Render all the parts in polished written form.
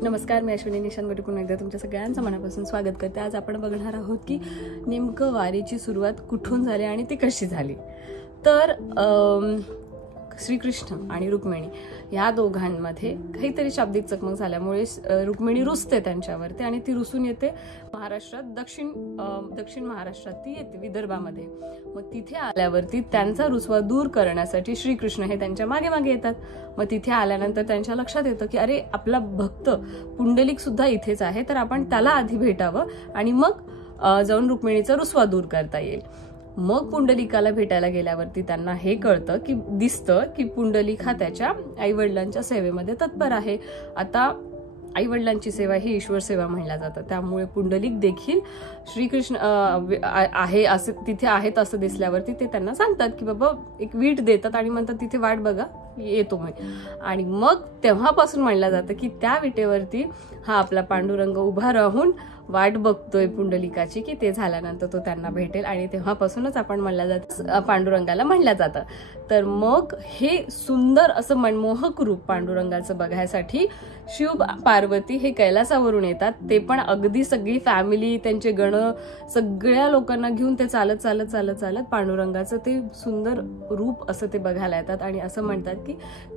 नमस्कार, मी अश्विनी निशांगटे पुन्हा एकदा तुमच्या सगळ्यांचं मनापासून स्वागत करते। आज आपण बघणार आहोत की नेमकं वारीची सुरुवात कुठून झाली आणि ती कशी झाली। तर श्रीकृष्ण आणि रुक्मिणी या दोघांमध्ये काहीतरी शाब्दिक चकमक झाल्यामुळे रुक्मिणी रुसते त्यांच्यावरती आणि ती रुसून येते महाराष्ट्रात, दक्षिण महाराष्ट्रात ती येते, विदर्भामध्ये। मग तिथे आल्यावरती त्यांचा रुसवा दूर करण्यासाठी श्रीकृष्ण हे त्यांच्या मागे मागे येतात। मग तिथे आल्यानंतर त्यांच्या लक्षात येतं की अरे, आपला भक्त पुंडलिक सुद्धा इथेच आहे, तर आपण त्याला आधी भेटावं आणि मग जाऊन रुक्मिणीचा रुसवा दूर करता येईल। मग पुंडलिकाला भेटायला गेल्यावरती त्यांना हे कळतं की दिसतं की पुंडलिक हा त्याच्या आईवडिलांच्या सेवेमध्ये तत्पर आहे। आता आईवडिलांची सेवा ही ईश्वर सेवा म्हणल्या जातं, त्यामुळे पुंडलिक देखील श्रीकृष्ण आहे असं तिथे आहेत असं दिसल्यावरती ते त्यांना सांगतात की बाबा एक वीट देतात आणि म्हणतात तिथे वाट बघा, येतो मी। आणि मग तेव्हापासून म्हणलं जातं की त्या विटेवरती हा आपला पांडुरंग उभा राहून वाट बघतोय पुंडलिकाची की ते झाल्यानंतर तो त्यांना भेटेल, आणि तेव्हापासूनच आपण म्हणलं जातं पांडुरंगाला म्हणलं जातं। तर मग हे सुंदर असं मनमोहक रूप पांडुरंगाचं बघायसाठी शिव पार्वती हे कैलासावरून येतात, ते पण अगदी सगळी फॅमिली, त्यांचे गण, सगळ्या लोकांना घेऊन ते चालत चालत चालत चालत पांडुरंगाचं ते सुंदर रूप असं ते बघायला येतात। आणि असं म्हणतात की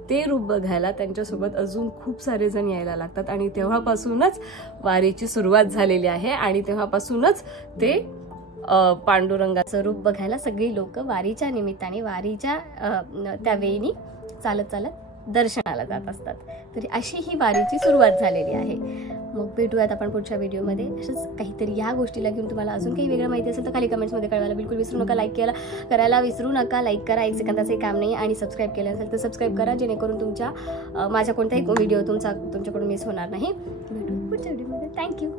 ते रूप बघायला त्यांच्यासोबत अजून खूप सारे जण यायला लागतात, आणि तेव्हापासूनच वारीची सुरुवात झालेली आहे। आणि तेव्हापासूनच ते पांडुरंगाचं रूप बघायला सगळी लोक वारीच्या निमित्ताने, वारीच्या त्या वेळी चालत चालत दर्शनाला जात असतात। तरी अशी ही वारीची सुरुवात झालेली आहे। मग भेटूयात आपण पुढच्या व्हिडिओमध्ये अशाच काहीतरी या गोष्टीला घेऊन। तुम्हाला अजून काही वेगळं माहिती असेल तर खाली कमेंट्समध्ये कळवायला बिलकुल विसरू नका। लाईक करायला विसरू नका। लाईक करा, 1 सेकंदाचे काम नाही। आणि सबस्क्राईब केलं असेल तर सबस्क्राईब करा, जेणेकरून माझ्या कोणताही व्हिडिओ तुमच्याकडून मिस होणार नाही। भेटू पुढच्या व्हिडिओमध्ये। थँक्यू।